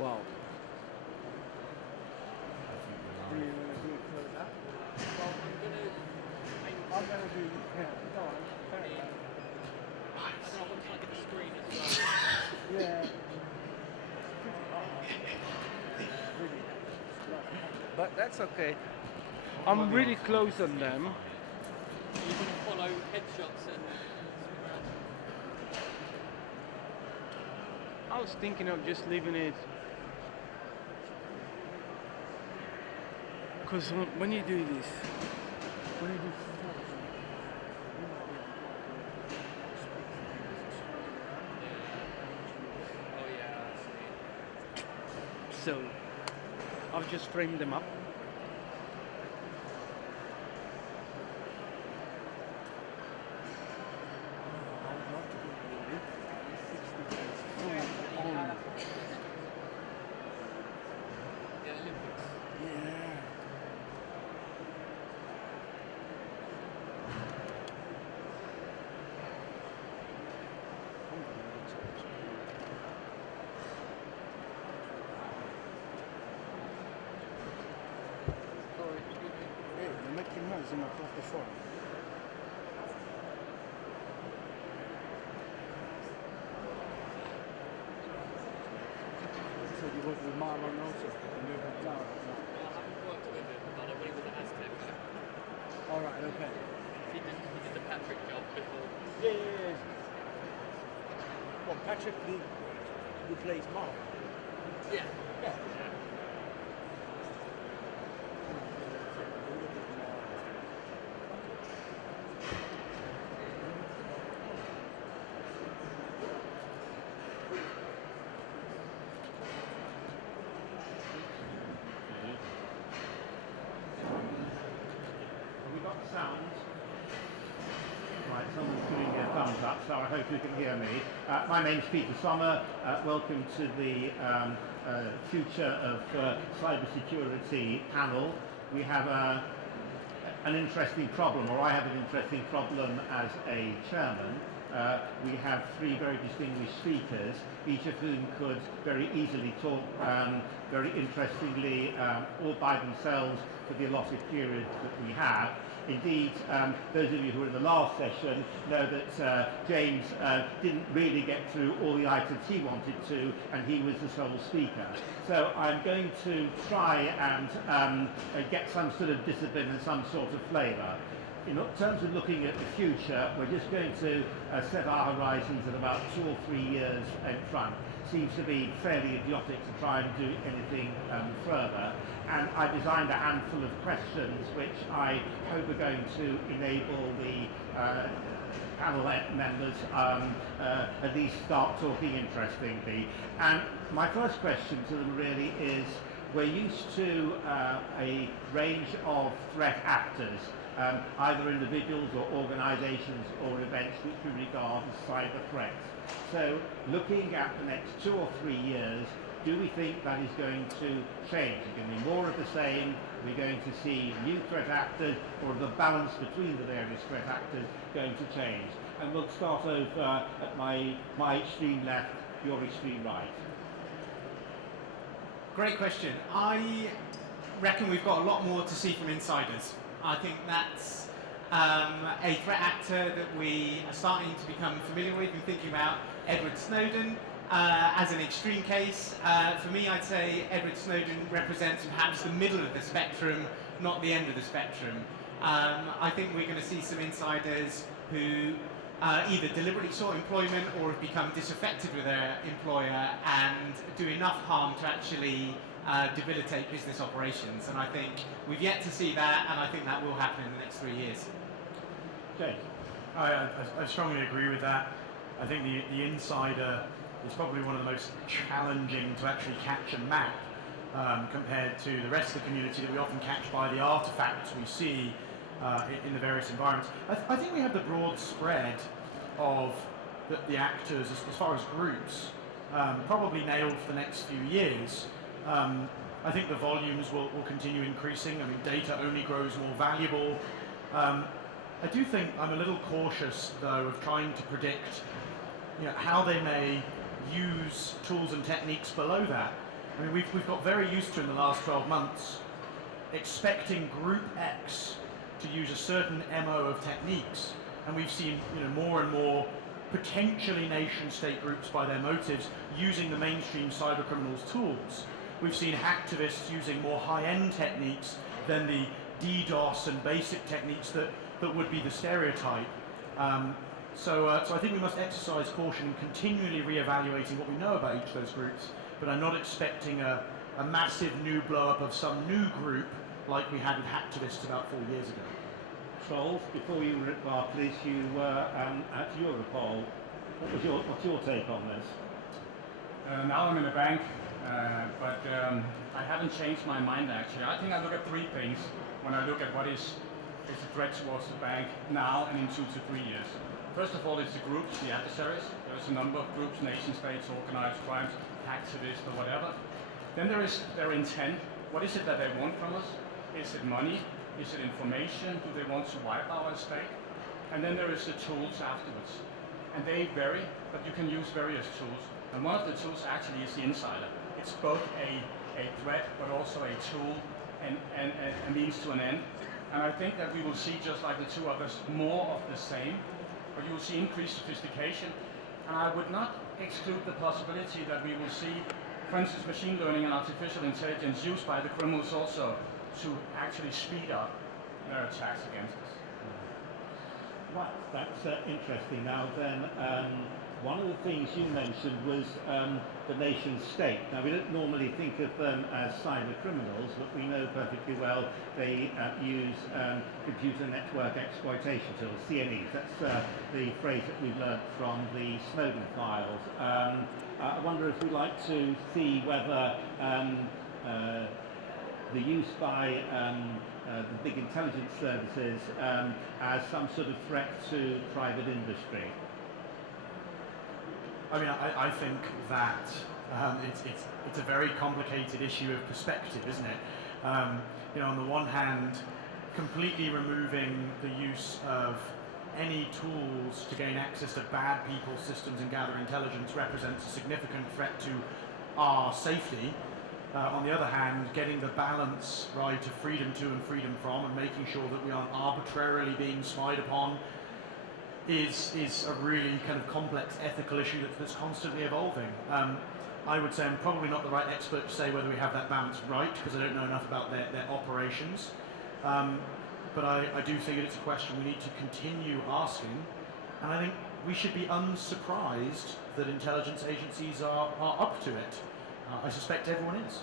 Wow. Do you want to do it close up? Well, I'm going to do, yeah, go on, carry on. I want to look at the screen as well. Yeah. But that's okay. I'm really close on them. You can follow headshots and swing around. I was thinking of just leaving it. Because when you do this, Oh yeah, I see. so I've just framed them up. The Olympics. Yeah. Sorry, excuse me. Hey, you're making noise in my platform. So you work with Marlon also? And you have Clara? Well, I haven't worked with him, but I went with the Aztec. All right, okay. He did the Patrick job before. Yeah. Well, Patrick replaced Marlon. Yeah. Yeah. Have we got the sound? Right, someone's giving me a thumbs up, so I hope you can hear me. My name's Peter Sommer. Welcome to the Future of Cybersecurity panel. We have an interesting problem, or I have an interesting problem as a chairman. We have three very distinguished speakers, each of whom could very easily talk very interestingly all by themselves for the allotted period that we have. Indeed, those of you who were in the last session know that James didn't really get through all the items he wanted to, and he was the sole speaker. So I'm going to try and get some sort of discipline and some sort of flavour. In terms of looking at the future, we're just going to set our horizons at about 2 or 3 years in front. Seems to be fairly idiotic to try and do anything further. And I designed a handful of questions which I hope are going to enable the panel members at least start talking interestingly. And my first question to them really is, we're used to a range of threat actors, either individuals or organizations or events which we regard as cyber threats. So looking at the next 2 or 3 years, do we think that is going to change? Is it going to be more of the same? We're going to see new threat actors, or the balance between the various threat actors going to change? And we'll start over at my extreme left, your extreme right. Great question. I reckon we've got a lot more to see from insiders. I think that's a threat actor that we are starting to become familiar with and thinking about Edward Snowden as an extreme case. For me, I'd say Edward Snowden represents perhaps the middle of the spectrum, not the end of the spectrum. I think we're going to see some insiders who either deliberately sought employment or have become disaffected with their employer and do enough harm to actually debilitate business operations. And I think we've yet to see that, and I think that will happen in the next 3 years. Jake. I strongly agree with that. I think the insider is probably one of the most challenging to actually catch and map compared to the rest of the community that we often catch by the artifacts we see in the various environments. I think we have the broad spread of the actors as far as groups probably nailed for the next few years. I think the volumes will continue increasing. I mean, data only grows more valuable. I do think I'm a little cautious, though, of trying to predict how they may use tools and techniques below that. I mean, we've got very used to in the last 12 months expecting Group X to use a certain MO of techniques, and we've seen more and more potentially nation-state groups by their motives using the mainstream cyber criminals tools. We've seen hacktivists using more high-end techniques than the DDoS and basic techniques that would be the stereotype. So I think we must exercise caution in continually re-evaluating what we know about each of those groups, but I'm not expecting a massive new blow-up of some new group like we had with hacktivists about 4 years ago. Troels, before you were at Barclays, you were at Europol. What's your take on this? Now I'm in a bank, but I haven't changed my mind actually. I think I look at three things when I look at what is a threat towards the bank now and in 2 to 3 years. First of all, it's the groups, the adversaries. There's a number of groups, nation states, organized crimes, hacktivists or whatever. Then there is their intent. What is it that they want from us? Is it money? Is it information? Do they want to wipe our estate? And then there is the tools afterwards. And they vary, but you can use various tools. And one of the tools actually is the insider. It's both a threat, but also a tool and a means to an end. And I think that we will see, just like the two others, more of the same. But you will see increased sophistication. And I would not exclude the possibility that we will see, for instance, machine learning and artificial intelligence used by the criminals also to actually speed up their attacks against us. Right, that's interesting. Now then, one of the things you mentioned was the nation state. Now we don't normally think of them as cyber criminals, but we know perfectly well they use computer network exploitation tools, CNEs. That's the phrase that we've learned from the Snowden files. I wonder if we'd like to see whether the use by the big intelligence services as some sort of threat to private industry. I mean, I think that it's a very complicated issue of perspective, isn't it? On the one hand, completely removing the use of any tools to gain access to bad people's systems and gather intelligence represents a significant threat to our safety. On the other hand, getting the balance right of freedom to and freedom from, and making sure that we aren't arbitrarily being spied upon, is a really kind of complex ethical issue that's constantly evolving. I would say I'm probably not the right expert to say whether we have that balance right, because I don't know enough about their operations. But I do think it's a question we need to continue asking, and I think we should be unsurprised that intelligence agencies are up to it. I suspect everyone is.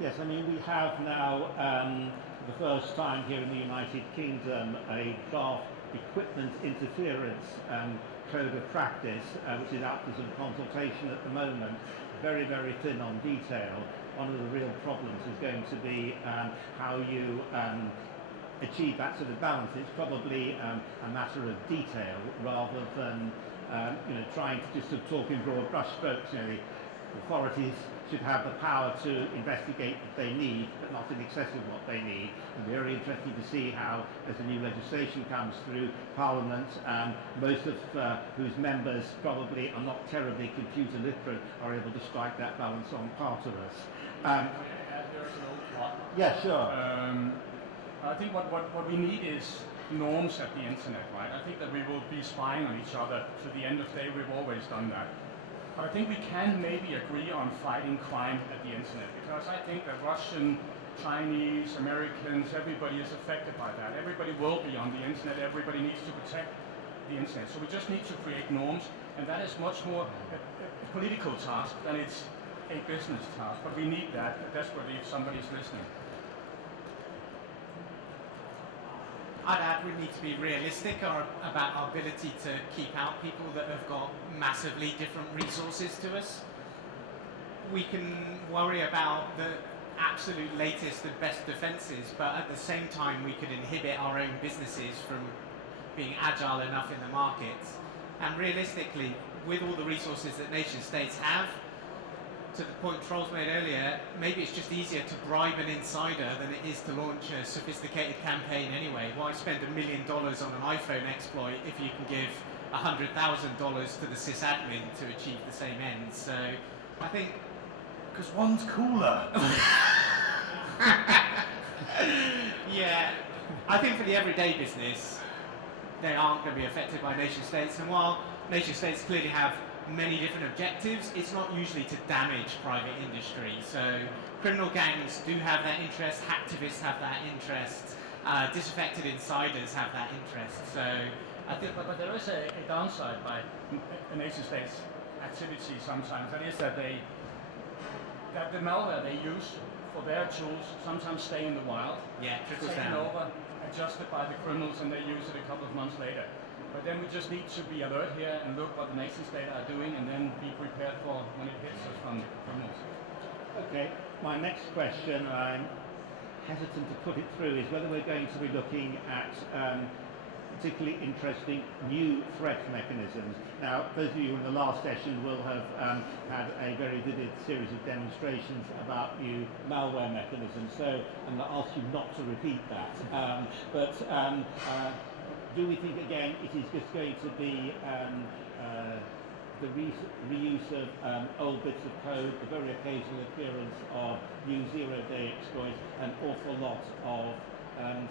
Yes, I mean, we have now, for the first time here in the United Kingdom, a draft equipment interference code of practice, which is out for some consultation at the moment, very, very thin on detail. One of the real problems is going to be how you achieve that sort of balance. It's probably a matter of detail rather than trying to just sort of talk in broad brushstrokes. The authorities should have the power to investigate what they need, but not in excess of what they need. And very interesting to see how, as the new legislation comes through Parliament, most of whose members probably are not terribly computer literate, are able to strike that balance on part of us. Yeah, sure. I think what we need is norms at the internet, right? I think that we will be spying on each other to the end of the day. We've always done that. But I think we can maybe agree on fighting crime at the internet, because I think that Russian, Chinese, Americans, everybody is affected by that. Everybody will be on the internet. Everybody needs to protect the internet. So we just need to create norms, and that is much more a political task than it's a business task. But we need that desperately if somebody's listening. I'd add we need to be realistic about our ability to keep out people that have got massively different resources to us. We can worry about the absolute latest and best defenses, but at the same time we could inhibit our own businesses from being agile enough in the markets. And realistically, with all the resources that nation states have, to the point Troels made earlier, maybe it's just easier to bribe an insider than it is to launch a sophisticated campaign anyway. Why spend $1 million on an iPhone exploit if you can give $100,000 to the sysadmin to achieve the same end? So I think Because one's cooler. Yeah, I think for the everyday business, they aren't going to be affected by nation states. And while nation states clearly have many different objectives, it's not usually to damage private industry. So criminal gangs do have that interest, hacktivists have that interest, disaffected insiders have that interest. So I think, but there is a downside by a nation state's activity sometimes. That is that the malware they use for their tools sometimes stay in the wild. Yeah, trickles taken down. over, adjusted by the criminals, and they use it a couple of months later. But then we just need to be alert here and look what the nation state are doing, and then be prepared for when it hits us from the criminals. Okay, my next question, I'm hesitant to put it through, is whether we're going to be looking at particularly interesting new threat mechanisms. Now, those of you in the last session will have had a very vivid series of demonstrations about new malware mechanisms, so I'm going to ask you not to repeat that. Do we think, again, it is just going to be the reuse of old bits of code, the very occasional appearance of new zero-day exploits, an awful lot of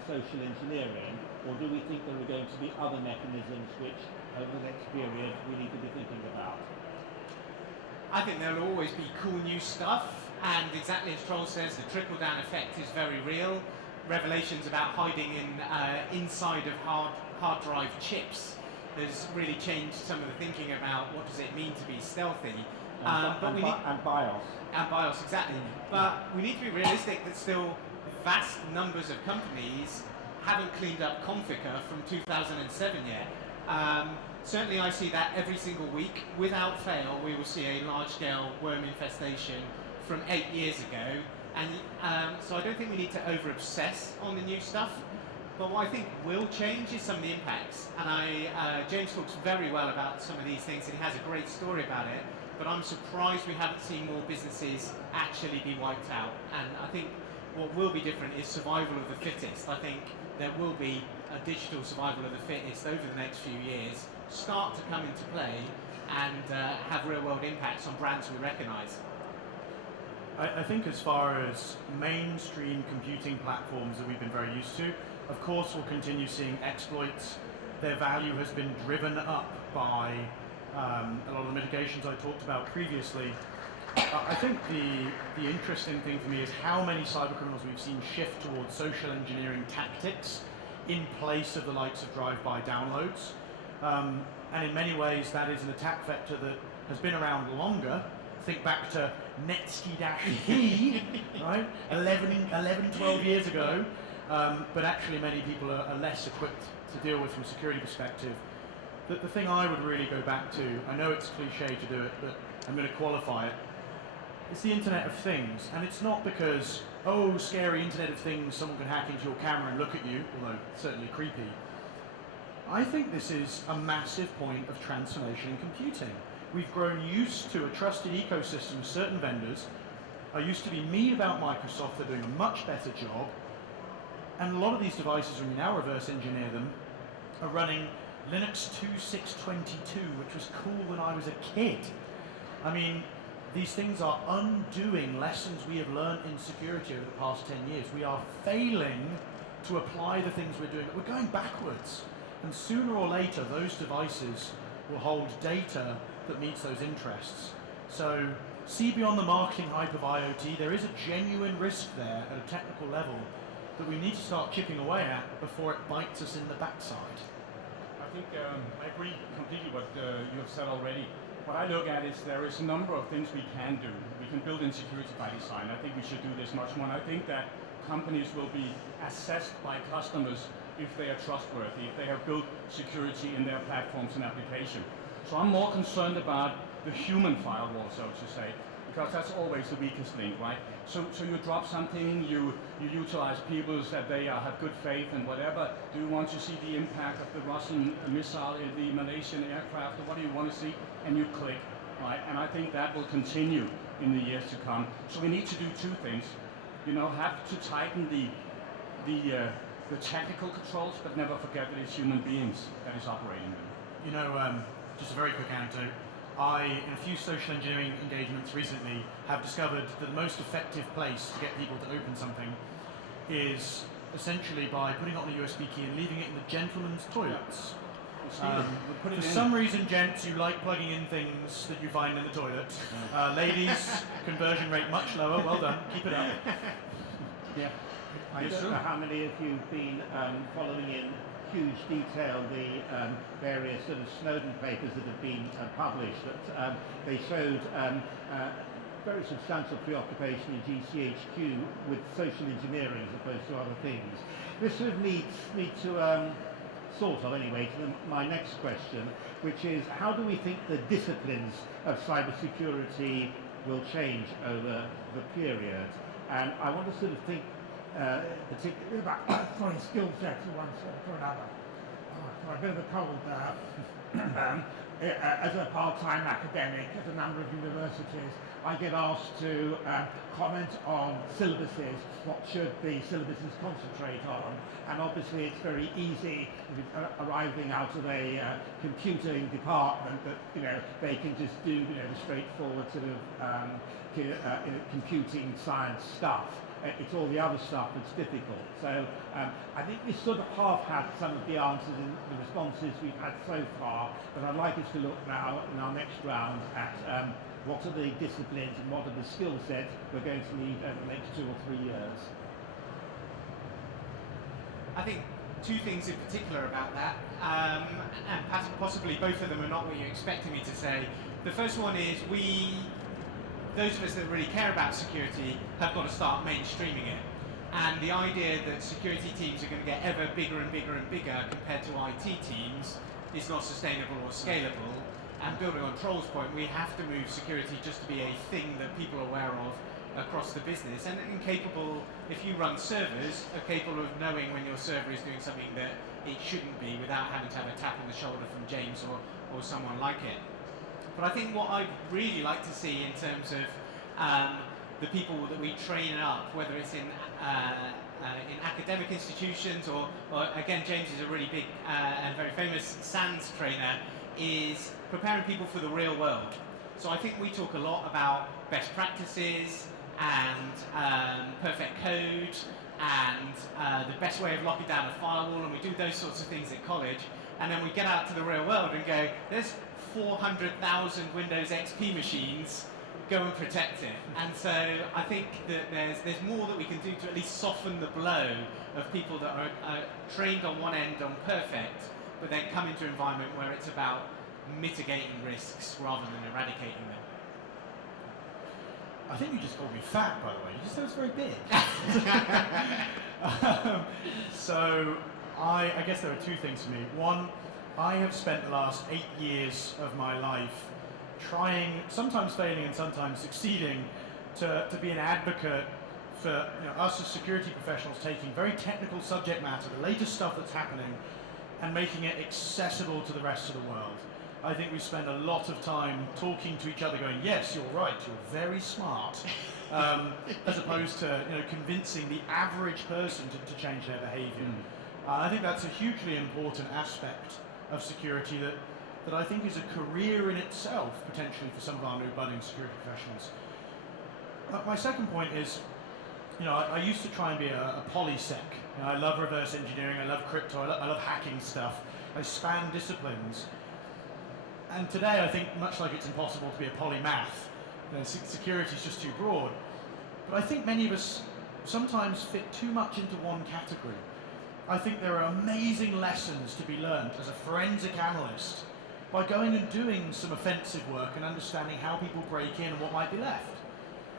social engineering, or do we think there are going to be other mechanisms which, over the next period, we need to be thinking about? I think there'll always be cool new stuff, and exactly as Troels says, the trickle-down effect is very real. Revelations about hiding inside of hard drive chips has really changed some of the thinking about what does it mean to be stealthy. And BIOS. And BIOS, exactly. But we need to be realistic that still vast numbers of companies haven't cleaned up Conficker from 2007 yet. Certainly I see that every single week. Without fail, we will see a large-scale worm infestation from 8 years ago. And so I don't think we need to over-obsess on the new stuff. But what I think will change is some of the impacts. And James talks very well about some of these things, and he has a great story about it. But I'm surprised we haven't seen more businesses actually be wiped out. And I think what will be different is survival of the fittest. I think there will be a digital survival of the fittest over the next few years start to come into play and have real-world impacts on brands we recognise. I think as far as mainstream computing platforms that we've been very used to, of course we'll continue seeing exploits. Their value has been driven up by a lot of the mitigations I talked about previously. I think the interesting thing for me is how many cybercriminals we've seen shift towards social engineering tactics in place of the likes of drive-by downloads. And in many ways that is an attack vector that has been around longer. Think back to Netski-P, right? 11, 12 years ago. But actually many people are less equipped to deal with from a security perspective. The thing I would really go back to, I know it's cliche to do it, but I'm going to qualify it. It's the Internet of Things, and it's not because, oh, scary Internet of Things, someone can hack into your camera and look at you, although certainly creepy. I think this is a massive point of transformation in computing. We've grown used to a trusted ecosystem of certain vendors. I used to be mean about Microsoft, they're doing a much better job. And a lot of these devices, when you now reverse engineer them, are running Linux 2622, which was cool when I was a kid. I mean, these things are undoing lessons we have learned in security over the past 10 years. We are failing to apply the things we're doing. We're going backwards. And sooner or later, those devices will hold data that meets those interests. So, see beyond the marketing hype of IoT, there is a genuine risk there at a technical level that we need to start chipping away at before it bites us in the backside. I think I agree completely what you have said already. What I look at is there is a number of things we can do. We can build in security by design. I think we should do this much more. And I think that companies will be assessed by customers if they are trustworthy, if they have built security in their platforms and application. So I'm more concerned about the human firewall, so to say, because that's always the weakest link, right? So you drop something, you utilize people that they have good faith and whatever. Do you want to see the impact of the Russian missile in the Malaysian aircraft, or what do you want to see? And you click, right? And I think that will continue in the years to come. So we need to do two things. You know, have to tighten the technical controls, but never forget that it's human beings that is operating them. You know, just a very quick anecdote. I, in a few social engineering engagements recently, have discovered that the most effective place to get people to open something is essentially by putting it on a USB key and leaving it in the gentleman's toilets. For some reason, gents, you like plugging in things that you find in the toilet. Ladies, conversion rate much lower. Well done. Keep it up. Yeah. I don't know how many of you have been following in huge detail the various sort of Snowden papers that have been published. That they showed very substantial preoccupation in GCHQ with social engineering as opposed to other things. This sort of leads me to sort of anyway to my next question, which is how do we think the disciplines of cybersecurity will change over the period? And I want to sort of think particularly about skill sets of one sort or another. Oh, a bit of a cold as a part-time academic at a number of universities, I get asked to comment on syllabuses, what should the syllabuses concentrate on, and obviously it's very easy arriving out of a computing department that they can just do the straightforward sort of computing science stuff. It's all the other stuff that's difficult. So I think we sort of half had some of the answers in the responses we've had so far, but I'd like us to look now in our next round at what are the disciplines and what are the skill sets we're going to need over the next 2 or 3 years. I think two things in particular about that, and possibly both of them are not what you expected me to say. The first one is those of us that really care about security have got to start mainstreaming it. And the idea that security teams are going to get ever bigger and bigger and bigger compared to IT teams is not sustainable or scalable. And building on Troels' point, we have to move security just to be a thing that people are aware of across the business. And capable, if you run servers, are capable of knowing when your server is doing something that it shouldn't be without having to have a tap on the shoulder from James or someone like it. But I think what I'd really like to see in terms of the people that we train up, whether it's in academic institutions or again, James is a really big and very famous SANS trainer, is preparing people for the real world. So I think we talk a lot about best practices and perfect code and the best way of locking down a firewall, and we do those sorts of things at college, and then we get out to the real world and go, there's 400,000 Windows XP machines, go and protect it. And so I think that there's more that we can do to at least soften the blow of people that are trained on one end on perfect, but then come into an environment where it's about mitigating risks rather than eradicating them. I think you just called me fat, by the way. You just said it's very big. So I guess there are two things for me. One, I have spent the last 8 years of my life trying, sometimes failing and sometimes succeeding, to be an advocate for us as security professionals taking very technical subject matter, the latest stuff that's happening, and making it accessible to the rest of the world. I think we spend a lot of time talking to each other going, yes, you're right, you're very smart, as opposed to convincing the average person to change their behavior. I think that's a hugely important aspect of security that I think is a career in itself, potentially, for some of our new budding security professionals. My second point is, I used to try and be a polysec. I love reverse engineering, I love crypto, I love hacking stuff. I span disciplines. And today I think, much like it's impossible to be a polymath, security is just too broad. But I think many of us sometimes fit too much into one category. I think there are amazing lessons to be learned as a forensic analyst by going and doing some offensive work and understanding how people break in and what might be left.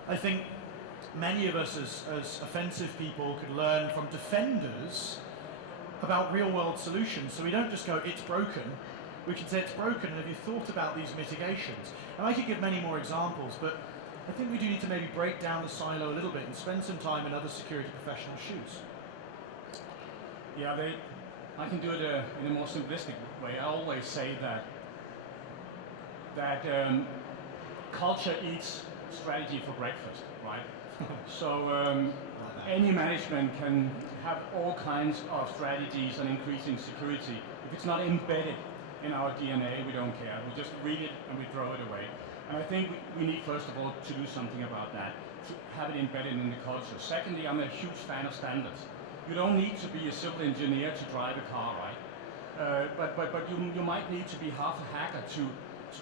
I think many of us as offensive people could learn from defenders about real-world solutions, so we don't just go, it's broken. We can say it's broken, and have you thought about these mitigations? And I could give many more examples, but I think we do need to maybe break down the silo a little bit and spend some time in other security professionals' shoes. Yeah, I can do it in a more simplistic way. I always say that culture eats strategy for breakfast, right? So any management can have all kinds of strategies on increasing security. If it's not embedded in our DNA, we don't care. We just read it and we throw it away. And I think we need, first of all, to do something about that, to have it embedded in the culture. Secondly, I'm a huge fan of standards. You don't need to be a civil engineer to drive a car, right? But you might need to be half a hacker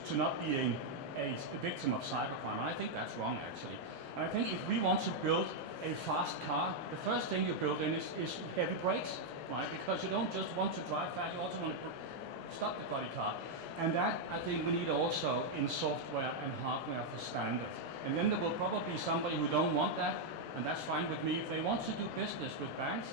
to not being a victim of cybercrime. And I think that's wrong, actually. And I think if we want to build a fast car, the first thing you build in is heavy brakes, right? Because you don't just want to drive fast, you also want to stop the bloody car. And that, I think, we need also in software and hardware for standards. And then there will probably be somebody who don't want that, and that's fine with me. If they want to do business with banks,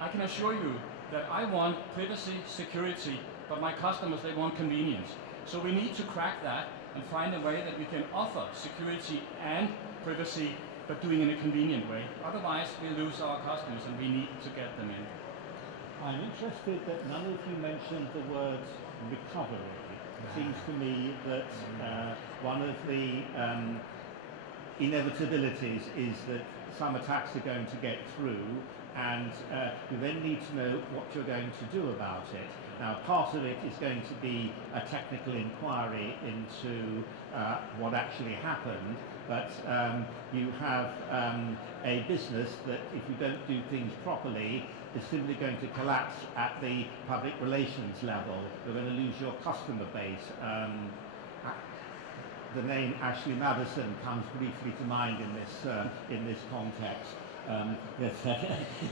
I can assure you that I want privacy, security, but my customers, they want convenience. So we need to crack that and find a way that we can offer security and privacy, but doing it in a convenient way. Otherwise, we lose our customers, and we need to get them in. I'm interested that none of you mentioned the word recovery. It seems to me that one of the inevitabilities is that some attacks are going to get through, and you then need to know what you're going to do about it. Now, part of it is going to be a technical inquiry into what actually happened, but you have a business that, if you don't do things properly, is simply going to collapse at the public relations level. You're going to lose your customer base. The name Ashley Madison comes briefly to mind in this context. Yes,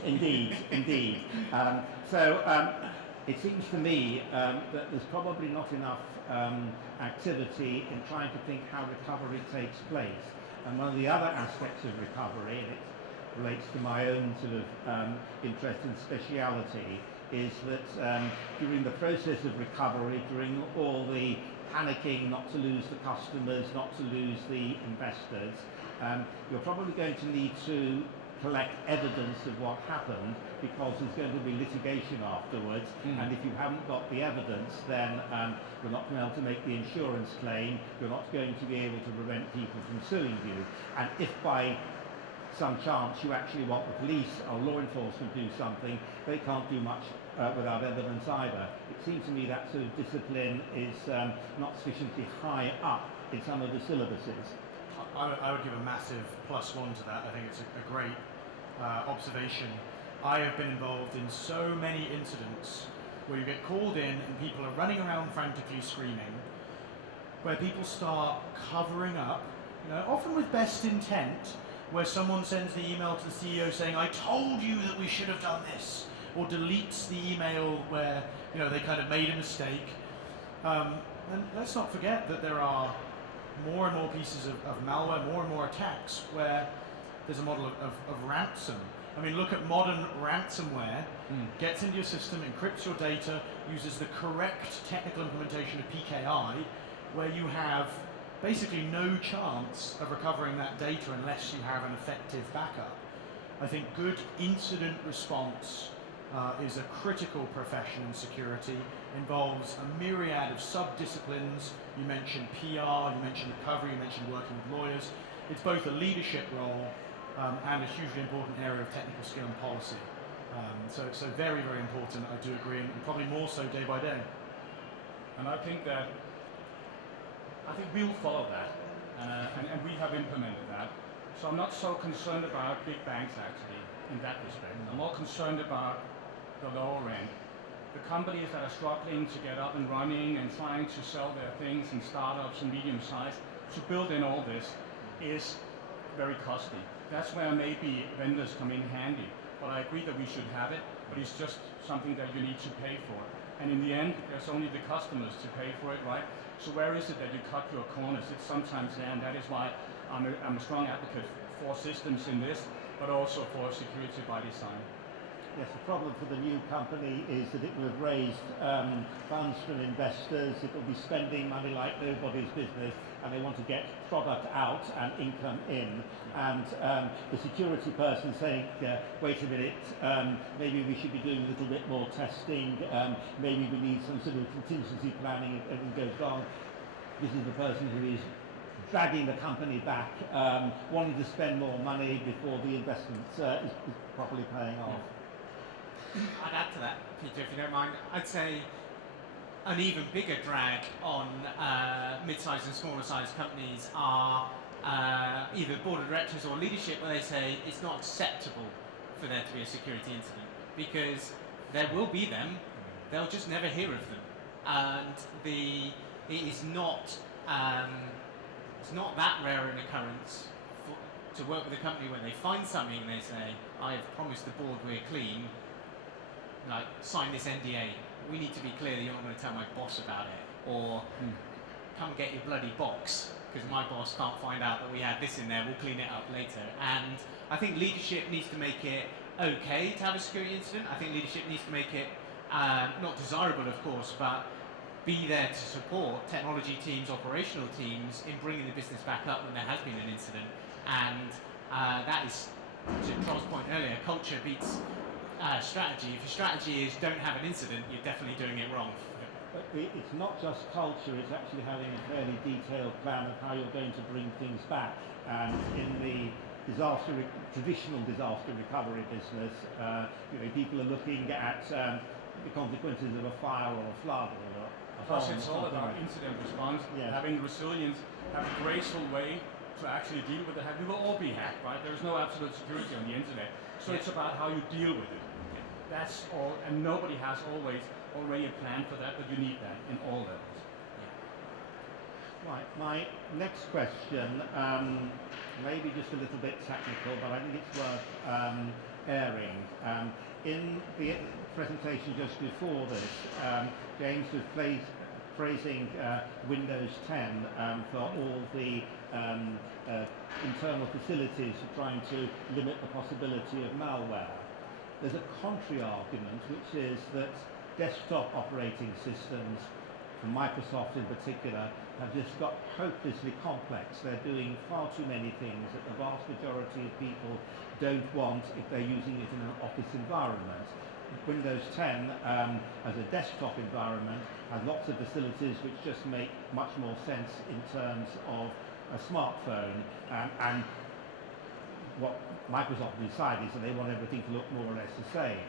indeed. It seems to me that there's probably not enough activity in trying to think how recovery takes place. And one of the other aspects of recovery, and it relates to my own sort of interest and speciality, is that during the process of recovery, during all the panicking not to lose the customers, not to lose the investors, you're probably going to need to collect evidence of what happened, because there's going to be litigation afterwards, and if you haven't got the evidence, then you're not going to be able to make the insurance claim, you're not going to be able to prevent people from suing you. And if by some chance you actually want the police or law enforcement to do something, they can't do much without evidence either. It seems to me that sort of discipline is not sufficiently high up in some of the syllabuses. I would give a massive +1 to that. I think it's a great observation. I have been involved in so many incidents where you get called in and people are running around frantically screaming, where people start covering up, often with best intent, where someone sends the email to the CEO saying, "I told you that we should have done this," or deletes the email where they kind of made a mistake. And let's not forget that there are more and more pieces of malware, more and more attacks where there's a model of ransom. I mean, look at modern ransomware. Gets into your system, encrypts your data, uses the correct technical implementation of PKI, where you have basically no chance of recovering that data unless you have an effective backup. I think good incident response is a critical profession in security, involves a myriad of sub-disciplines. You mentioned PR, you mentioned recovery, you mentioned working with lawyers. It's both a leadership role and a hugely important area of technical skill and policy. So very, very important, I do agree, and probably more so day by day. And I think we'll follow that, and we have implemented that. So I'm not so concerned about big banks, actually, in that respect. I'm more concerned about the lower end. The companies that are struggling to get up and running and trying to sell their things in startups and medium size, to build in all this is very costly. That's where maybe vendors come in handy. But I agree that we should have it, but it's just something that you need to pay for. And in the end, there's only the customers to pay for it, right? So where is it that you cut your corners? It's sometimes there, and that is why I'm a strong advocate for systems in this, but also for security by design. Yes, the problem for the new company is that it will have raised funds from investors, it will be spending money like nobody's business, and they want to get product out and income in. And the security person saying, wait a minute, maybe we should be doing a little bit more testing, maybe we need some sort of contingency planning if everything goes wrong. This is the person who is dragging the company back, wanting to spend more money before the investment is properly paying off. I'd add to that, Peter, if you don't mind. I'd say an even bigger drag on mid-sized and smaller sized companies are either board of directors or leadership, where they say it's not acceptable for there to be a security incident, because there will be them, they'll just never hear of them, and it is not it's not that rare an occurrence to work with a company when they find something and they say, I have promised the board we're clean, like sign this NDA. We need to be clear that you're not going to tell my boss about it, or come get your bloody box, because my boss can't find out that we had this in there, we'll clean it up later. And I think leadership needs to make it okay to have a security incident. I think leadership needs to make it not desirable, of course, but be there to support technology teams, operational teams in bringing the business back up when there has been an incident. And that is, to Troels' point earlier, culture beats strategy. If your strategy is don't have an incident, you're definitely doing it wrong. But it's not just culture, it's actually having a fairly detailed plan of how you're going to bring things back. And in the traditional disaster recovery business, people are looking at the consequences of a fire or a flood or a Plus, bomb it's or all something about like incident response, Yes. having resilience, have a graceful way to actually deal with it. We will all be hacked, right? There's no absolute security on the internet. So it's about how you deal with it. That's all, and nobody has always already a plan for that, but you need that in all levels. Right, my next question, maybe just a little bit technical, but I think it's worth airing. In the presentation just before this, James was praising Windows 10 for all the internal facilities for trying to limit the possibility of malware. There's a contrary argument, which is that desktop operating systems, from Microsoft in particular, have just got hopelessly complex. They're doing far too many things that the vast majority of people don't want if they're using it in an office environment. Windows 10 as a desktop environment has lots of facilities which just make much more sense in terms of a smartphone, and what Microsoft decided is that they want everything to look more or less the same.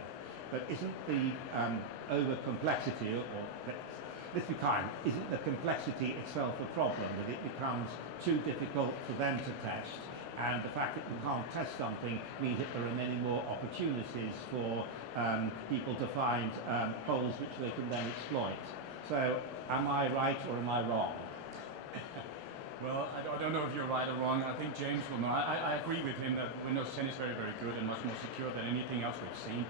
But isn't the over complexity, or let's be kind, isn't the complexity itself a problem, that it becomes too difficult for them to test, and the fact that you can't test something means that there are many more opportunities for people to find holes which they can then exploit? So am I right or am I wrong? Well, I don't know if you're right or wrong. I think James will know. I agree with him that Windows 10 is very, very good and much more secure than anything else we've seen.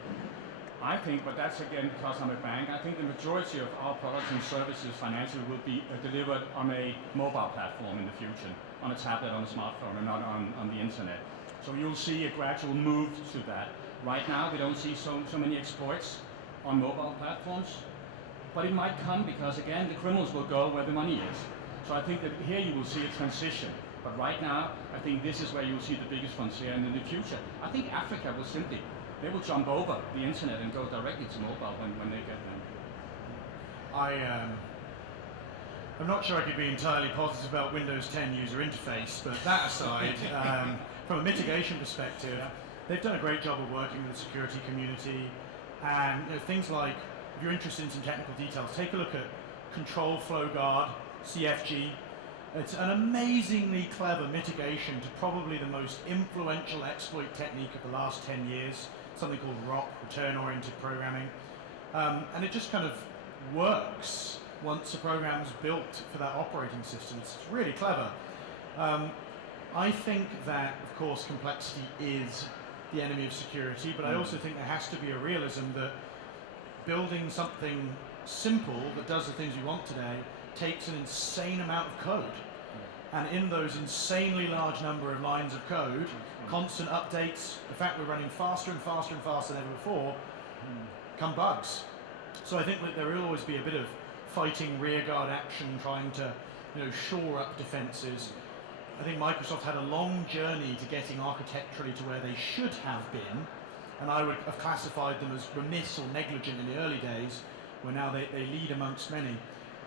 I think, but that's again because I'm a bank, I think the majority of our products and services financially will be delivered on a mobile platform in the future, on a tablet, on a smartphone, and not on the internet. So you'll see a gradual move to that. Right now, we don't see so many exploits on mobile platforms, but it might come because, again, the criminals will go where the money is. So I think that here you will see a transition. But right now, I think this is where you'll see the biggest frontier, and in the future, I think Africa will simply, they will jump over the internet and go directly to mobile when they get them. I'm not sure I could be entirely positive about Windows 10 user interface, but that aside, from a mitigation perspective, they've done a great job of working with the security community, and things like, if you're interested in some technical details, take a look at Control Flow Guard, CFG. It's an amazingly clever mitigation to probably the most influential exploit technique of the last 10 years, something called ROP, Return-Oriented Programming. And it just kind of works once a program is built for that operating system. It's really clever. I think that, of course, complexity is the enemy of security, but I also think there has to be a realism that building something simple that does the things we want today takes an insane amount of code. And in those insanely large number of lines of code, constant updates, the fact we're running faster and faster and faster than ever before, come bugs. So I think that there will always be a bit of fighting rearguard action, trying to shore up defenses. I think Microsoft had a long journey to getting architecturally to where they should have been, and I would have classified them as remiss or negligent in the early days, where now they lead amongst many.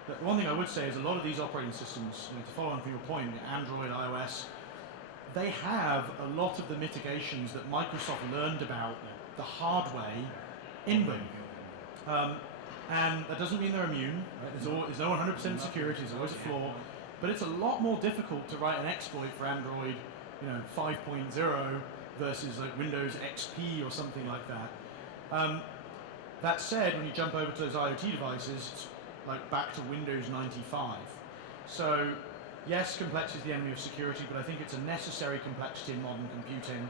But one thing I would say is a lot of these operating systems, to follow on from your point, Android, iOS, they have a lot of the mitigations that Microsoft learned about the hard way in them. And that doesn't mean they're immune. Right? There's no 100% security. There's always a flaw. But it's a lot more difficult to write an exploit for Android, 5.0 versus like Windows XP or something like that. That said, when you jump over to those IoT devices, it's like back to Windows 95. So yes, complexity is the enemy of security, but I think it's a necessary complexity in modern computing.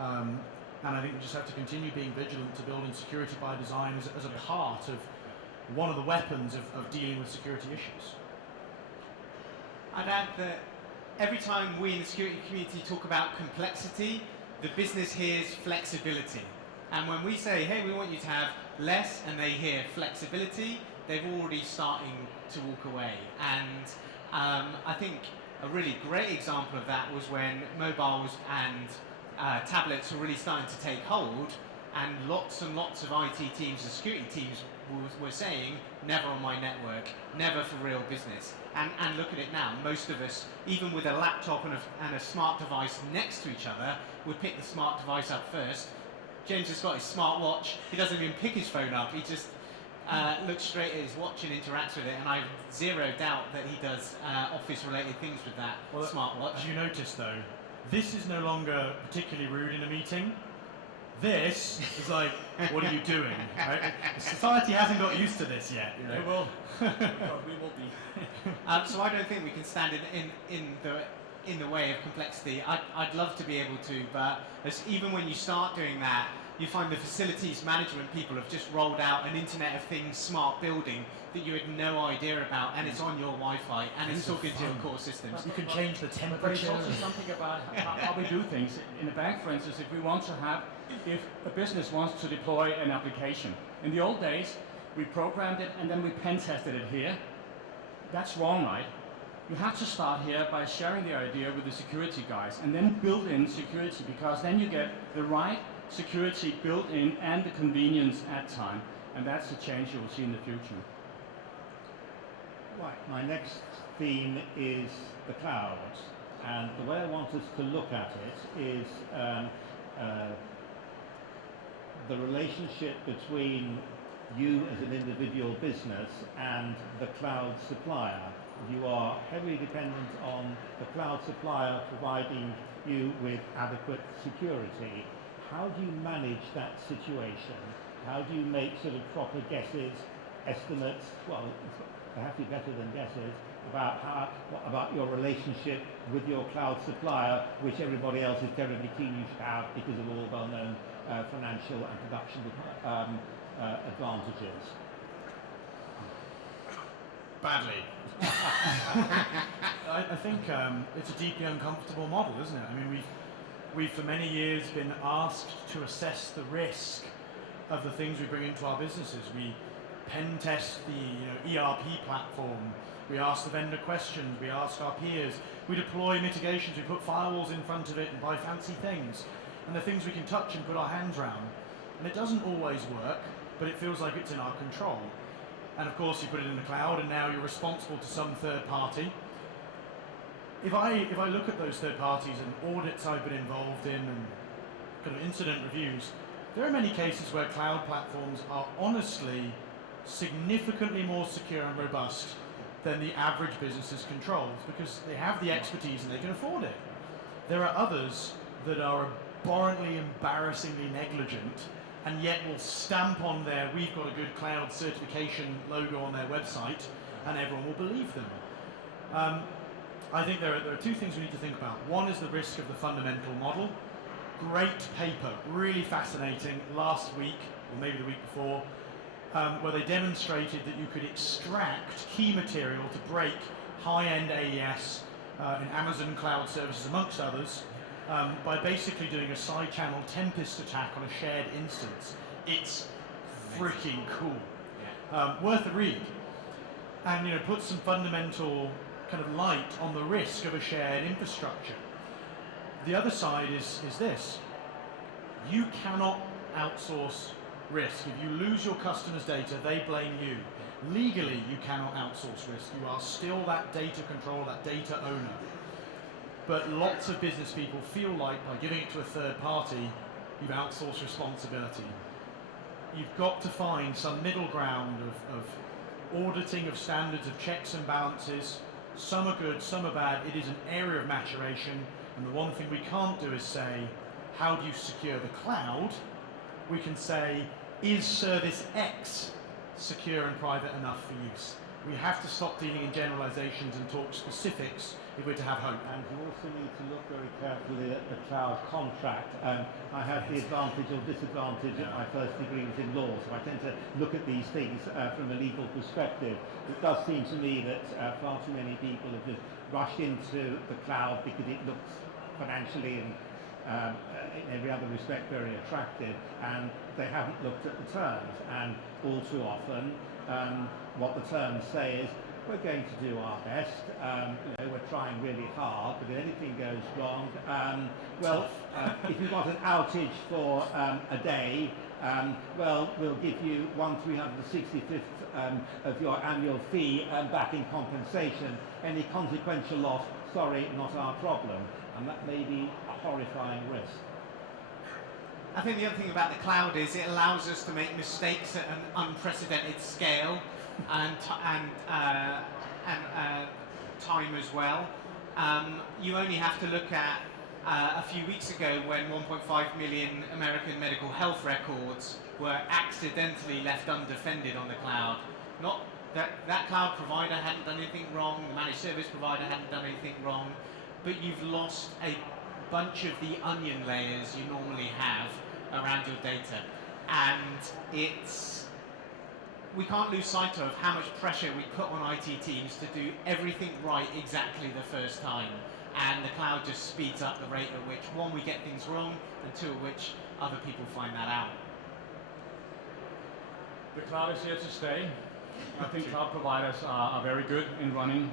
And I think we just have to continue being vigilant to build in security by design as a part of one of the weapons of dealing with security issues. I'd add that every time we in the security community talk about complexity, the business hears flexibility. And when we say, hey, we want you to have less, and they hear flexibility, they've already starting to walk away. And I think a really great example of that was when mobiles and tablets were really starting to take hold, and lots of IT teams and security teams were saying, never on my network, never for real business. And look at it now, most of us, even with a laptop and a smart device next to each other, would pick the smart device up first. James has got his smartwatch, he doesn't even pick his phone up, he just looks straight at his watch and interacts with it, and I've zero doubt that he does office-related things with that smartwatch. As you notice though, this is no longer particularly rude in a meeting. This is like, what are you doing? Right? Society hasn't got used to this yet. It will. We will be. So I don't think we can stand in the way of complexity. I'd love to be able to, but even when you start doing that, you find the facilities management people have just rolled out an Internet of Things smart building that you had no idea about, and it's on your Wi-Fi, and it's talking to your core systems. You can change the But temperature. there's also something about how we do things. In a bank, for instance, if a business wants to deploy an application, in the old days, we programmed it and then we pen tested it here. That's wrong, right? You have to start here by sharing the idea with the security guys and then build in security, because then you get the right security built in and the convenience at time. And that's the change you will see in the future. Right, my next theme is the cloud, and the way I want us to look at it is the relationship between you as an individual business and the cloud supplier. You are heavily dependent on the cloud supplier providing you with adequate security. How do you manage that situation? How do you make sort of proper guesses, estimates, well, they have to be better than guesses, about your relationship with your cloud supplier, which everybody else is terribly keen you should have because of all well-known financial and production advantages? Badly. I think it's a deeply uncomfortable model, isn't it? I mean, we've for many years been asked to assess the risk of the things we bring into our businesses. We pen test the ERP platform. We ask the vendor questions. We ask our peers. We deploy mitigations. We put firewalls in front of it and buy fancy things. And the things we can touch and put our hands around. And it doesn't always work, but it feels like it's in our control. And of course you put it in the cloud and now you're responsible to some third party. If I look at those third parties and audits I've been involved in and kind of incident reviews, there are many cases where cloud platforms are honestly significantly more secure and robust than the average business's controls, because they have the expertise and they can afford it. There are others that are abhorrently, embarrassingly negligent, and yet will stamp on their "we've got a good cloud certification" logo on their website, and everyone will believe them. I think there are two things we need to think about. One is the risk of the fundamental model. Great paper, really fascinating, last week, or maybe the week before, where they demonstrated that you could extract key material to break high-end AES in Amazon Cloud Services, amongst others, by basically doing a side-channel Tempest attack on a shared instance. It's freaking cool. Worth a read. And put some fundamental kind of light on the risk of a shared infrastructure. The other side is this. You cannot outsource risk. If you lose your customers' data, they blame you. Legally, you cannot outsource risk. You are still that data controller, that data owner. But lots of business people feel like by giving it to a third party, you've outsourced responsibility. you've got to find some middle ground of auditing of standards, of checks and balances. Some are good, some are bad. It is an area of maturation, and the one thing we can't do is say, how do you secure the cloud? We can say, is service X secure and private enough for use? We have to stop dealing in generalizations and talk specifics if we're to have hope. And you also need to look very carefully at the cloud contract. I had the advantage or disadvantage at my first degree was in law, so I tend to look at these things from a legal perspective. It does seem to me that far too many people have just rushed into the cloud because it looks financially and in every other respect very attractive, and they haven't looked at the terms. And all too often, what the terms say is, we're going to do our best, we're trying really hard, but if anything goes wrong, if you've got an outage for a day, we'll give you 1/365th of your annual fee back in compensation. Any consequential loss, sorry, not our problem. And that may be a horrifying risk. I think the other thing about the cloud is it allows us to make mistakes at an unprecedented scale and time as well. You only have to look at a few weeks ago when 1.5 million American medical health records were accidentally left undefended on the cloud. Not that cloud provider hadn't done anything wrong, the managed service provider hadn't done anything wrong, but you've lost a bunch of the onion layers you normally have around your data. And we can't lose sight of how much pressure we put on IT teams to do everything right exactly the first time. And the cloud just speeds up the rate at which, one, we get things wrong, and two, at which other people find that out. The cloud is here to stay. I think cloud providers are very good in running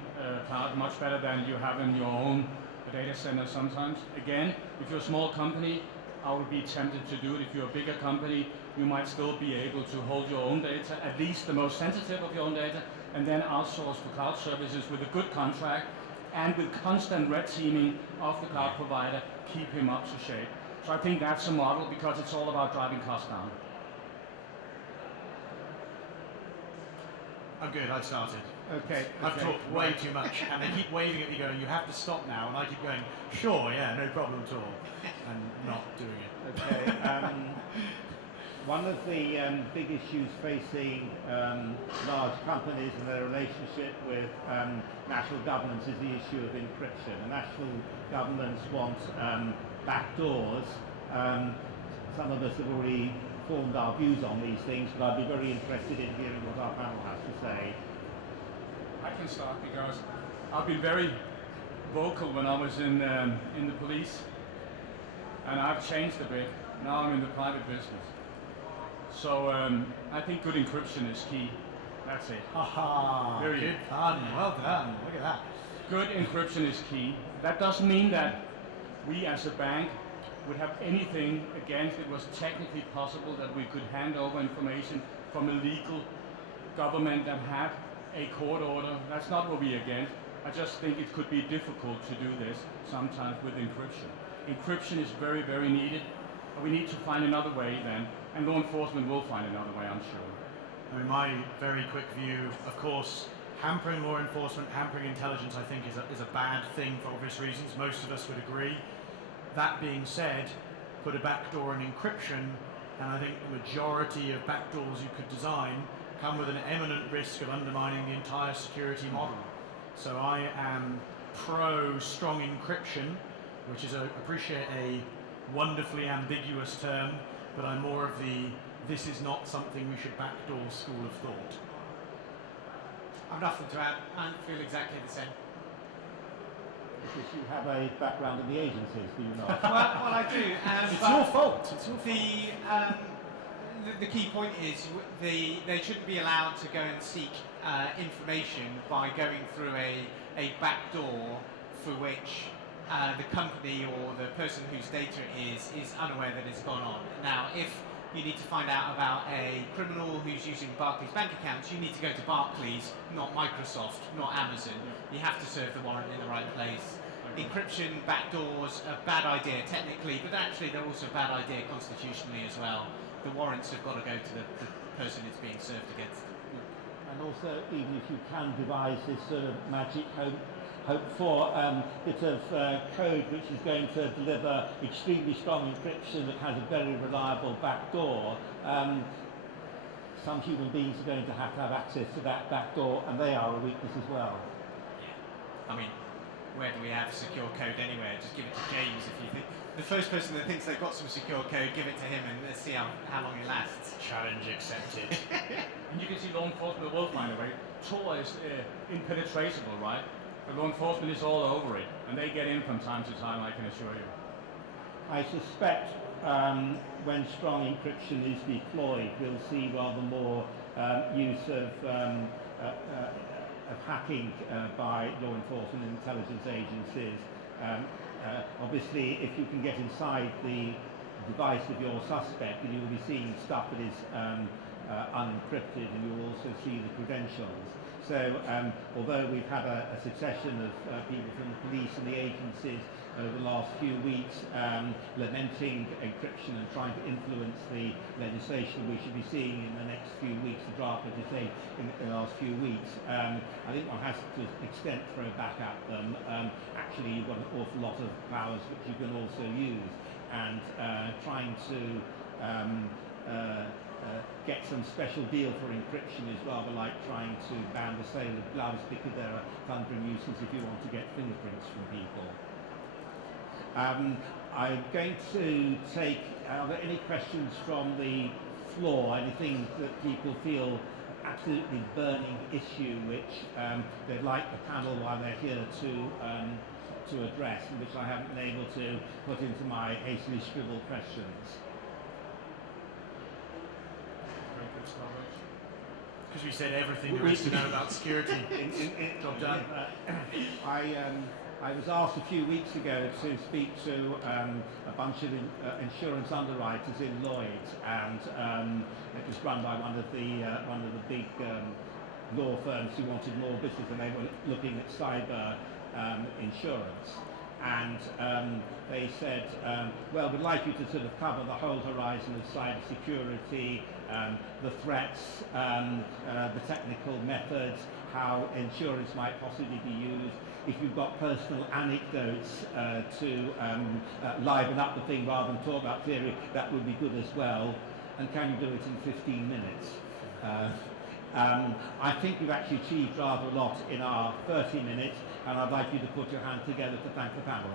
cloud, much better than you have in your own data center sometimes. Again, if you're a small company, I would be tempted to do it. If you're a bigger company, you might still be able to hold your own data, at least the most sensitive of your own data, and then outsource to cloud services with a good contract and with constant red teaming of the cloud provider, keep him up to shape. So I think that's a model because it's all about driving costs down. I'm good, I started. Okay. I've talked way too much, and they keep waving at me going, you have to stop now, and I keep going, sure, yeah, no problem at all, and not doing it. Okay. One of the big issues facing large companies and their relationship with national governments is the issue of encryption. And national governments want backdoors. Some of us have already formed our views on these things, but I'd be very interested in hearing what our panel has to say. I can start because I've been very vocal when I was in the police, and I've changed a bit. Now I'm in the private business. So I think good encryption is key. That's it. Haha, good pun, well done, look at that. Good encryption is key. That doesn't mean that we as a bank would have anything against it was technically possible that we could hand over information from a legal government that had a court order. That's not what we're against. I just think it could be difficult to do this sometimes with encryption. Encryption is very, very needed. We need to find another way then, and law enforcement will find another way, I'm sure. I mean, my very quick view, of course, hampering law enforcement, hampering intelligence, I think is a bad thing for obvious reasons. Most of us would agree. That being said, put a backdoor in encryption, and I think the majority of backdoors you could design come with an eminent risk of undermining the entire security model. So I am pro strong encryption, which is, appreciate a wonderfully ambiguous term, but I'm more of the, this is not something we should backdoor school of thought. I've nothing to add. I feel exactly the same. Because you have a background in the agencies, do you not? well, I do. It's your fault. It's your fault. The key point is they shouldn't be allowed to go and seek information by going through a backdoor for which the company or the person whose data it is unaware that it's gone on. Now, if you need to find out about a criminal who's using Barclays bank accounts, you need to go to Barclays, not Microsoft, not Amazon. You have to serve the warrant in the right place. Encryption, backdoors, a bad idea technically, but actually they're also a bad idea constitutionally as well. the warrants have got to go to the person it's being served against. And also, even if you can devise this sort of magic hope for bit of code which is going to deliver extremely strong encryption that has a very reliable backdoor, some human beings are going to have access to that backdoor, and they are a weakness as well. Yeah. I mean, where do we have secure code anywhere? Just give it to James if you think. The first person that thinks they've got some secure code, give it to him and let's see how long it lasts. Challenge accepted. And you can see law enforcement will find a way. Tor is impenetrable, right? But law enforcement is all over it, and they get in from time to time, I can assure you. I suspect when strong encryption is deployed, we'll see rather more use of hacking by law enforcement and intelligence agencies. Obviously, if you can get inside the device of your suspect, then you will be seeing stuff that is unencrypted, and you will also see the credentials. So, although we've had a succession of people from the police and the agencies over the last few weeks lamenting encryption and trying to influence the legislation we should be seeing in the next few weeks, the draft legislation in the last few weeks, I think one has to extent throw back at them. Actually, you've got an awful lot of powers which you can also use, and trying to get some special deal for encryption is rather like trying to ban the sale of gloves because there are thundering uses if you want to get fingerprints from people. I'm going to take, are there any questions from the floor, anything that people feel absolutely burning issue which they'd like the panel while they're here to address, and which I haven't been able to put into my hastily scribbled questions? Because we said everything there is to know about security. Job done. I was asked a few weeks ago to speak to a bunch of insurance underwriters in Lloyd's, and it was run by one of the big law firms who wanted more business, and they were looking at cyber insurance. And they said, well, we'd like you to sort of cover the whole horizon of cyber security, the threats, the technical methods, how insurance might possibly be used. If you've got personal anecdotes to liven up the thing rather than talk about theory, that would be good as well. And can you do it in 15 minutes? I think we've actually achieved rather a lot in our 30 minutes, and I'd like you to put your hand together to thank the panel.